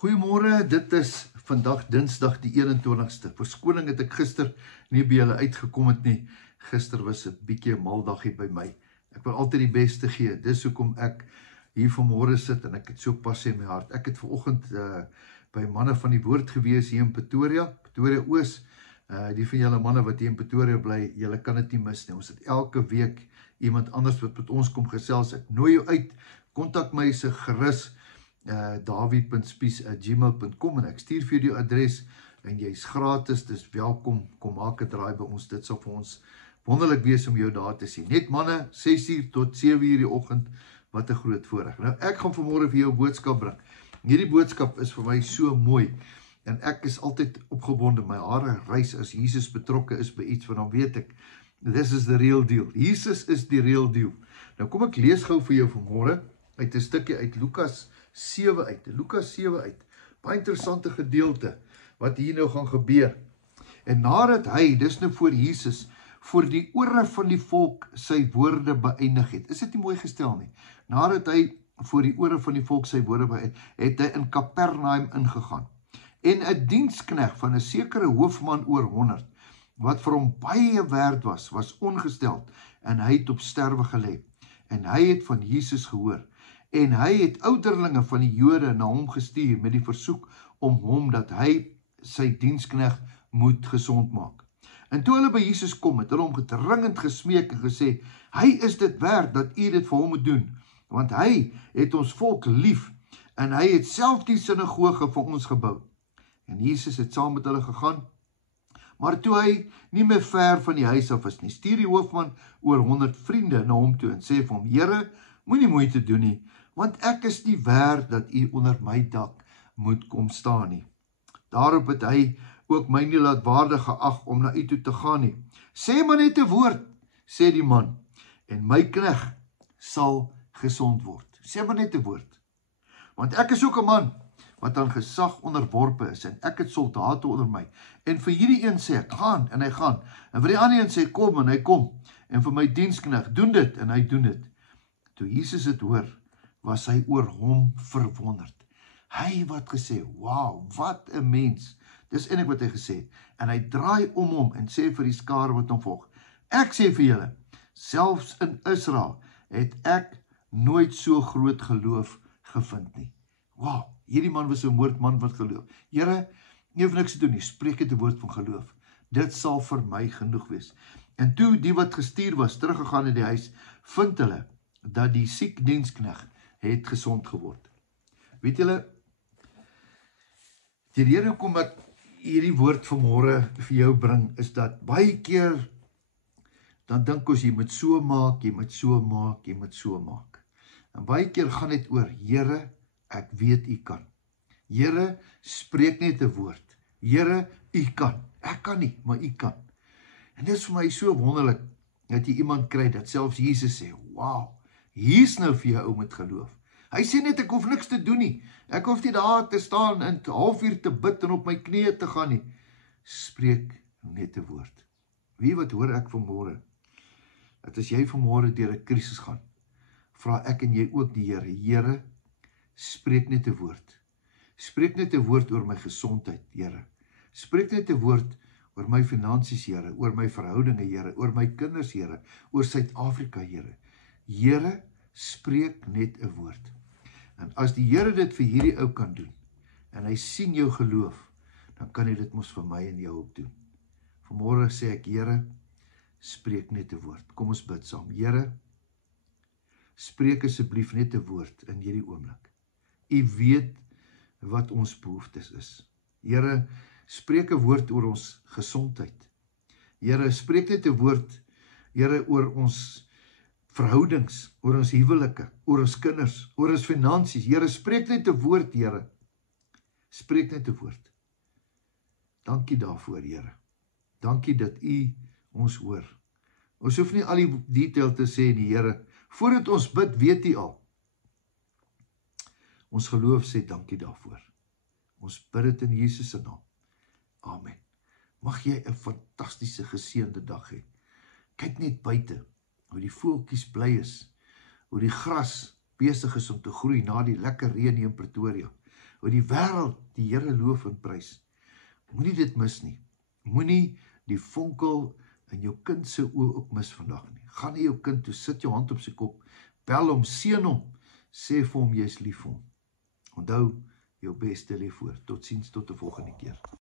Goeiemôre, dit is vandag Dinsdag die 21ste. Verskoning het ek gister nie by julle uitgekom het nie. Gister was 'n bietjie 'n maldagie by my. Ek wil altyd die beste gee. Dis hoekom ek hier vanmôre sit en ek het so passie in my hart. Ek het vanoggend by manne van die woord gewees hier in Pretoria Oos. Die van julle manne wat hier in Pretoria bly, julle kan dit nie mis nie. Ons het elke week iemand anders wat met ons kom gesels. Ek nooi jou uit. Kontak my se gerus dawie.spies@gmail.com en ek stuur vir die adres en jy's gratis, dis welkom, kom maak 'n draai by ons, dit sal vir ons wonderlik wees om jou daar te sien. Net manne, 6:00 tot 7:00 die oggend, wat 'n groot voorreg. Nou ek gaan vanmôre vir jou 'n boodskap bring. Hierdie boodskap is vir my so mooi en ek is altyd opgewonde, my hare rys as Jesus betrokke is by iets, want dan weet ek, this is the real deal. Jesus is die real deal. Nou kom ek lees gou vir jou vanmôre uit 'n stukkie uit Lukas 7 uit, baie interessante gedeelte, wat hier nou gaan gebeur, en nadat hy, dis nou voor Jesus, voor die ore van die volk sy woorde beëindig het, is dit nie mooi gestel nie, nadat hy voor die ore van die volk sy woorde beëindig, het hy in Kapernaum ingegaan, en 'n diensknegt van 'n sekere hoofman oor 100, wat vir hom baie werd was ongesteld, en hy het op sterwe gelê, en hy het van Jesus gehoor, en hy het ouderlinge van die Jode na hom gestuur met die versoek om hom dat hy sy diensknegt moet gesond maak. En toe hulle by Jesus kom, het hulle hom gedringend gesmeek en gesê, hy is dit werd dat u dit vir hom moet doen, want hy het ons volk lief, en hy het self die sinagoge vir ons gebou. En Jesus het saam met hulle gegaan, maar toe hy nie meer ver van die huis af is nie, stuur die hoofman oor 100 vriende na hom toe en sê vir hom, Here, moenie moeite doen nie, want ek is nie werd dat u onder my dak moet kom staan nie. Daarop het hy ook my nie laat waardig geag om na u toe te gaan nie. Sê maar net 'n woord, sê die man, en my knegt sal gesond word. Sê maar net 'n woord. Want ek is ook 'n man wat aan gesag onderworpe is, en ek het soldate onder my. En vir hierdie een sê ek, gaan, en hy gaan. En vir die ander een sê, kom, en hy kom. En vir my diensknegt, doen dit, en hy doen dit. Toe Jesus het hoor, was hy oor hom verwonderd. Hy wat gesê, wow, wat 'n mens. Dis eintlik wat hy gesê het. En hy draai om hom en sê vir die skare wat hom volg, ek sê vir julle, selfs in Israel het ek nooit so groot geloof gevind nie. Wow, hierdie man was 'n moordman wat geloof. Here, nie hoef niks te doen nie, spreek dit 'n woord van geloof. Dit sal vir my genoeg wees. En toe die wat gestuur was, teruggegaan in die huis, vind hulle dat die siek diensknegt het gesond geword. Weet julle, die rede hoekom ek hierdie woord vanmôre vir jou bring, is dat baie keer, dan dink ons, jy moet so maak, jy moet so maak, jy moet so maak. En baie keer gaan dit oor, Here, ek weet u kan. Here, spreek net 'n woord. Here, u kan. Ek kan nie, maar u kan. En dit is vir my so wonderlik, dat jy iemand kry, dat selfs Jesus sê, wow, hier's nou vir jou ou met geloof. Hy sê net, ek hoef niks te doen nie. Ek hoef nie daar te staan en 'n halfuur te bid en op my knieë te gaan nie. Spreek net 'n woord. Wie wat hoor ek vanmôre? Dat as jy vanmôre deur 'n krisis gaan, vra ek en jy ook die Here, Here, spreek net 'n woord. Spreek net 'n woord oor my gesondheid, Here. Spreek net 'n woord oor my finansies, Here, oor my verhoudinge, Here, oor my kinders, Here, oor Suid-Afrika, Here. Here, spreek net 'n woord. En as die Here dit vir hierdie ou kan doen, en hy sien jou geloof, dan kan hy dit mos vir my en jou ook doen. Vanmôre sê ek, Here, spreek net 'n woord. Kom ons bid saam. Here, spreek asseblief net 'n woord in hierdie oomblik. U weet wat ons behoeftes is. Here, spreek 'n woord oor ons gesondheid. Here, spreek net 'n woord, Here, oor ons verhoudings, oor ons huwelike, oor ons kinders, oor ons finansies. Here, spreek net 'n woord, Here. Spreek net 'n woord. Dankie daarvoor, Here. Dankie dat u ons hoor. Ons hoef nie al die detail te sê nie, Here. Voordat ons bid, weet u al. Ons geloof sê dankie daarvoor. Ons bid dit in Jesus se naam. Amen. Mag jy 'n fantastiese geseënde dag hê. Kyk net buite, hoe die voeltjies bly is, hoe die gras besig is om te groei na die lekker reën hier in Pretoria. oor die wêreld die Here loof en prys. Moenie dit mis nie. Moenie die vonkel in jou kind se oë ook mis vandag nie. Gaan na jou kind toe, sit jou hand op sy kop, bel hom, seën hom, sê vir hom jy is lief vir hom. Onthou, jou beste lê voor. Totsiens tot 'n volgende keer.